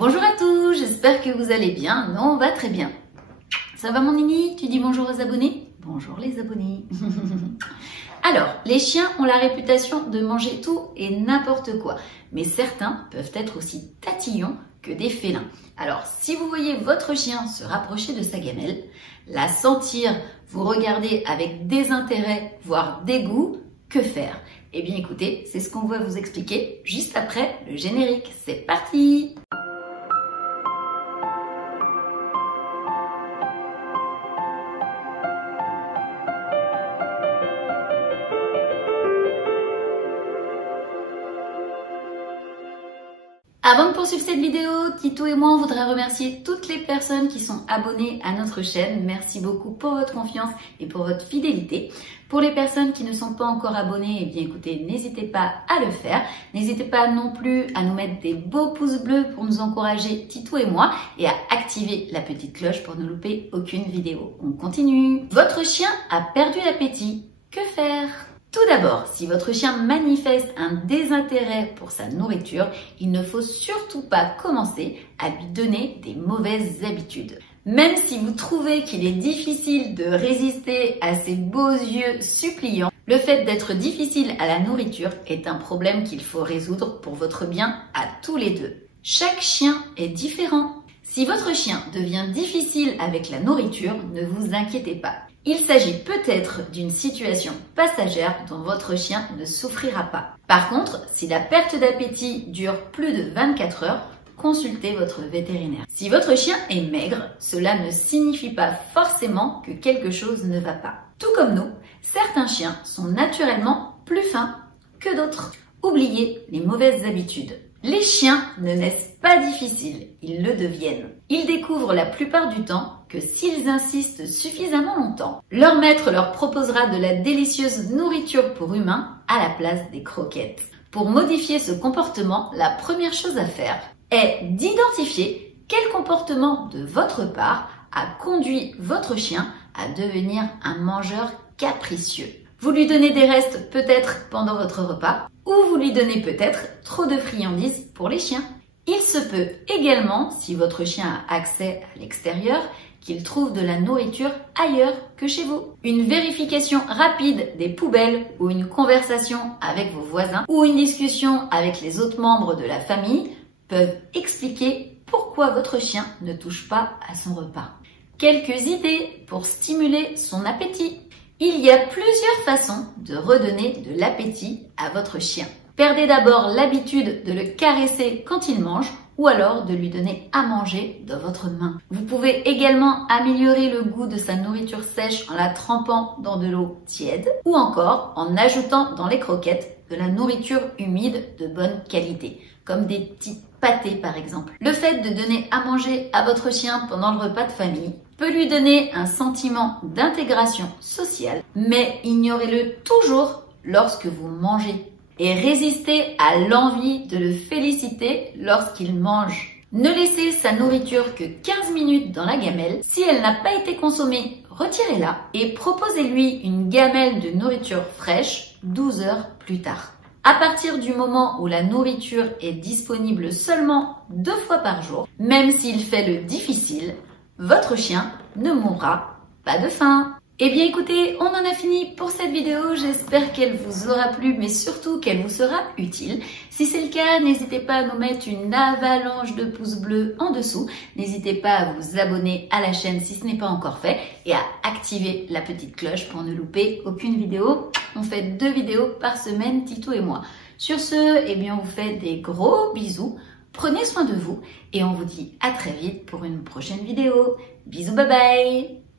Bonjour à tous, j'espère que vous allez bien. Nous, on va très bien. Ça va mon Nini? Tu dis bonjour aux abonnés? Bonjour les abonnés. Alors, les chiens ont la réputation de manger tout et n'importe quoi. Mais certains peuvent être aussi tatillons que des félins. Alors, si vous voyez votre chien se rapprocher de sa gamelle, la sentir, vous regarder avec désintérêt, voire dégoût, que faire? Eh bien écoutez, c'est ce qu'on va vous expliquer juste après le générique. C'est parti! Avant de poursuivre cette vidéo, Titou et moi, on voudrait remercier toutes les personnes qui sont abonnées à notre chaîne. Merci beaucoup pour votre confiance et pour votre fidélité. Pour les personnes qui ne sont pas encore abonnées, eh bien écoutez, n'hésitez pas à le faire. N'hésitez pas non plus à nous mettre des beaux pouces bleus pour nous encourager, Titou et moi, et à activer la petite cloche pour ne louper aucune vidéo. On continue. Votre chien a perdu l'appétit. Que faire ? Tout d'abord, si votre chien manifeste un désintérêt pour sa nourriture, il ne faut surtout pas commencer à lui donner des mauvaises habitudes. Même si vous trouvez qu'il est difficile de résister à ses beaux yeux suppliants, le fait d'être difficile à la nourriture est un problème qu'il faut résoudre pour votre bien à tous les deux. Chaque chien est différent. Si votre chien devient difficile avec la nourriture, ne vous inquiétez pas. Il s'agit peut-être d'une situation passagère dont votre chien ne souffrira pas. Par contre, si la perte d'appétit dure plus de 24 heures, consultez votre vétérinaire. Si votre chien est maigre, cela ne signifie pas forcément que quelque chose ne va pas. Tout comme nous, certains chiens sont naturellement plus fins que d'autres. Oubliez les mauvaises habitudes. Les chiens ne naissent pas difficiles, ils le deviennent. Ils découvrent la plupart du temps que s'ils insistent suffisamment longtemps, leur maître leur proposera de la délicieuse nourriture pour humains à la place des croquettes. Pour modifier ce comportement, la première chose à faire est d'identifier quel comportement de votre part a conduit votre chien à devenir un mangeur capricieux. Vous lui donnez des restes peut-être pendant votre repas ou vous lui donnez peut-être trop de friandises pour les chiens. Il se peut également, si votre chien a accès à l'extérieur, qu'il trouve de la nourriture ailleurs que chez vous. Une vérification rapide des poubelles ou une conversation avec vos voisins ou une discussion avec les autres membres de la famille peuvent expliquer pourquoi votre chien ne touche pas à son repas. Quelques idées pour stimuler son appétit. Il y a plusieurs façons de redonner de l'appétit à votre chien. Perdez d'abord l'habitude de le caresser quand il mange ou alors de lui donner à manger dans votre main. Vous pouvez également améliorer le goût de sa nourriture sèche en la trempant dans de l'eau tiède ou encore en ajoutant dans les croquettes de la nourriture humide de bonne qualité, comme des petits pâtés par exemple. Le fait de donner à manger à votre chien pendant le repas de famille peut lui donner un sentiment d'intégration sociale, mais ignorez-le toujours lorsque vous mangez et résistez à l'envie de le féliciter lorsqu'il mange. Ne laissez sa nourriture que 15 minutes dans la gamelle. Si elle n'a pas été consommée, retirez-la et proposez-lui une gamelle de nourriture fraîche 12 heures plus tard. À partir du moment où la nourriture est disponible seulement 2 fois par jour, même s'il fait le difficile, votre chien ne mourra pas de faim. Eh bien écoutez, on en a fini pour cette vidéo. J'espère qu'elle vous aura plu, mais surtout qu'elle vous sera utile. Si c'est le cas, n'hésitez pas à nous mettre une avalanche de pouces bleus en dessous. N'hésitez pas à vous abonner à la chaîne si ce n'est pas encore fait et à activer la petite cloche pour ne louper aucune vidéo. On fait 2 vidéos par semaine, Titou et moi. Sur ce, eh bien on vous fait des gros bisous. Prenez soin de vous et on vous dit à très vite pour une prochaine vidéo. Bisous, bye bye!